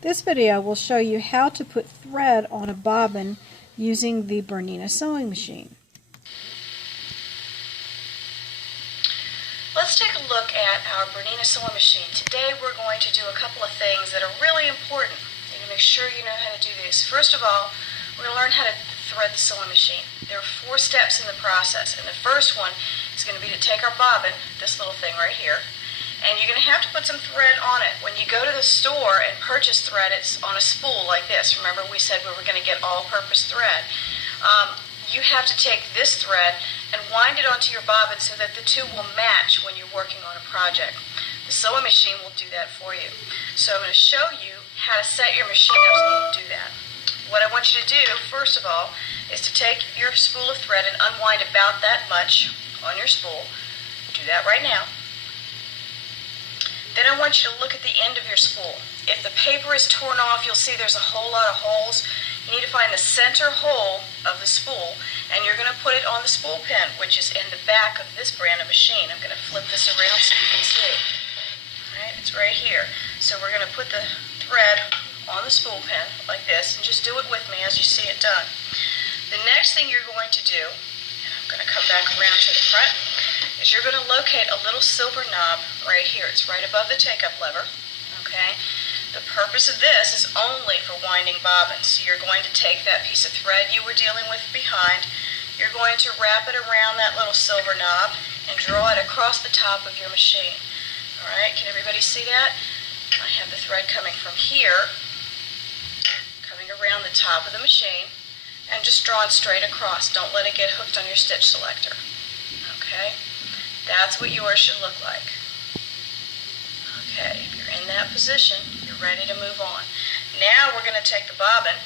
This video will show you how to put thread on a bobbin using the Bernina sewing machine. Let's take a look at our Bernina sewing machine. Today we're going to do a couple of things that are really important. You need to make sure you know how to do these. First of all, we're going to learn how to thread the sewing machine. There are 4 steps in the process, and the first one is going to be to take our bobbin, this little thing right here, and you're going to have to put some thread on it. When you go to the store and purchase thread, it's on a spool like this. Remember we said we were going to get all-purpose thread. You have to take this thread and wind it onto your bobbin so that the two will match when you're working on a project. The sewing machine will do that for you. So I'm going to show you how to set your machine up so you can do that. What I want you to do, first of all, is to take your spool of thread and unwind about that much on your spool. Do that right now. Then I want you to look at the end of your spool. If the paper is torn off, you'll see there's a whole lot of holes. You need to find the center hole of the spool, and you're going to put it on the spool pin, which is in the back of this brand of machine. I'm going to flip this around so you can see. All right, it's right here. So we're going to put the thread on the spool pin like this, and just do it with me as you see it done. The next thing you're going to do, and I'm going to come back around to the front, is you're going to locate a little silver knob right here. It's right above the take-up lever, okay? The purpose of this is only for winding bobbins. So you're going to take that piece of thread you were dealing with behind, you're going to wrap it around that little silver knob and draw it across the top of your machine. All right, can everybody see that? I have the thread coming from here, coming around the top of the machine, and just drawn straight across. Don't let it get hooked on your stitch selector. Okay? That's what yours should look like. Okay, if you're in that position, you're ready to move on. Now we're going to take the bobbin,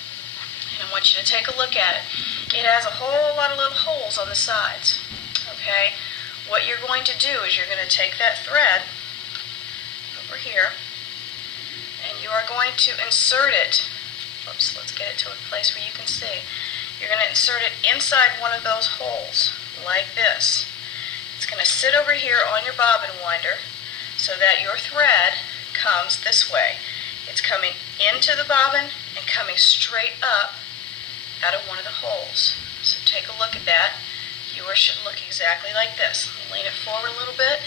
and I want you to take a look at it. It has a whole lot of little holes on the sides. Okay? What you're going to do is you're going to take that thread over here, and you are going to insert it. Oops, let's get it to a place where you can see. You're going to insert it inside one of those holes, like this. It's going to sit over here on your bobbin winder so that your thread comes this way. It's coming into the bobbin and coming straight up out of one of the holes. So take a look at that. Yours should look exactly like this. Lean it forward a little bit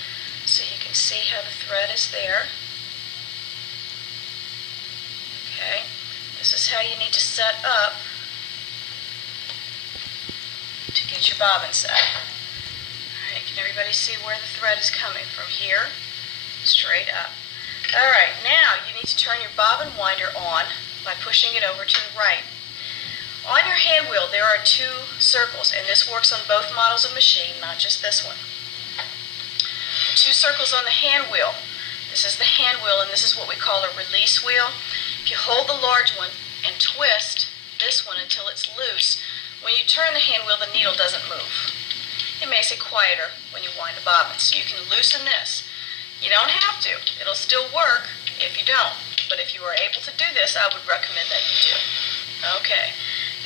so you can see how the thread is there. Okay, this is how you need to set up to get your bobbin set. Alright, can everybody see where the thread is coming from here? Straight up. Alright, now you need to turn your bobbin winder on by pushing it over to the right. On your hand wheel there are 2 circles, and this works on both models of machine, not just this one. The 2 circles on the hand wheel, this is the hand wheel and this is what we call a release wheel. If you hold the large one and twist this one until it's loose, when you turn the hand wheel, the needle doesn't move. It makes it quieter when you wind the bobbin, so you can loosen this. You don't have to. It'll still work if you don't. But if you are able to do this, I would recommend that you do. Okay.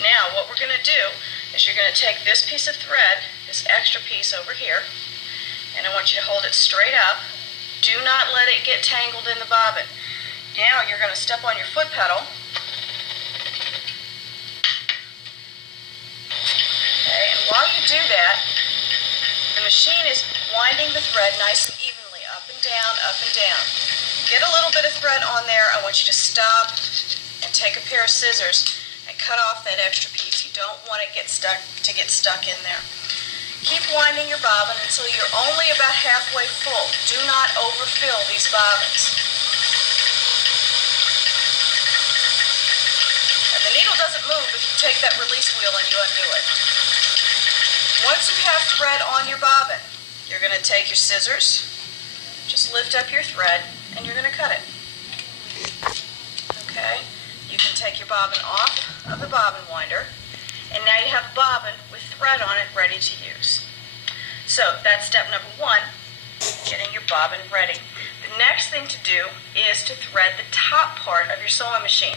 Now, what we're going to do is you're going to take this piece of thread, this extra piece over here, and I want you to hold it straight up. Do not let it get tangled in the bobbin. Now you're going to step on your foot pedal. Okay, and while you do that, the machine is winding the thread nice and evenly, up and down, up and down. Get a little bit of thread on there. I want you to stop and take a pair of scissors and cut off that extra piece. You don't want it get stuck in there. Keep winding your bobbin until you're only about halfway full. Do not overfill these bobbins. And the needle doesn't move if you take that release wheel and you undo it. Once you have thread on your bobbin, you're going to take your scissors, just lift up your thread, and you're going to cut it. Okay? You can take your bobbin off of the bobbin winder, and now you have a bobbin with thread on it ready to use. So that's step number 1, getting your bobbin ready. The next thing to do is to thread the top part of your sewing machine.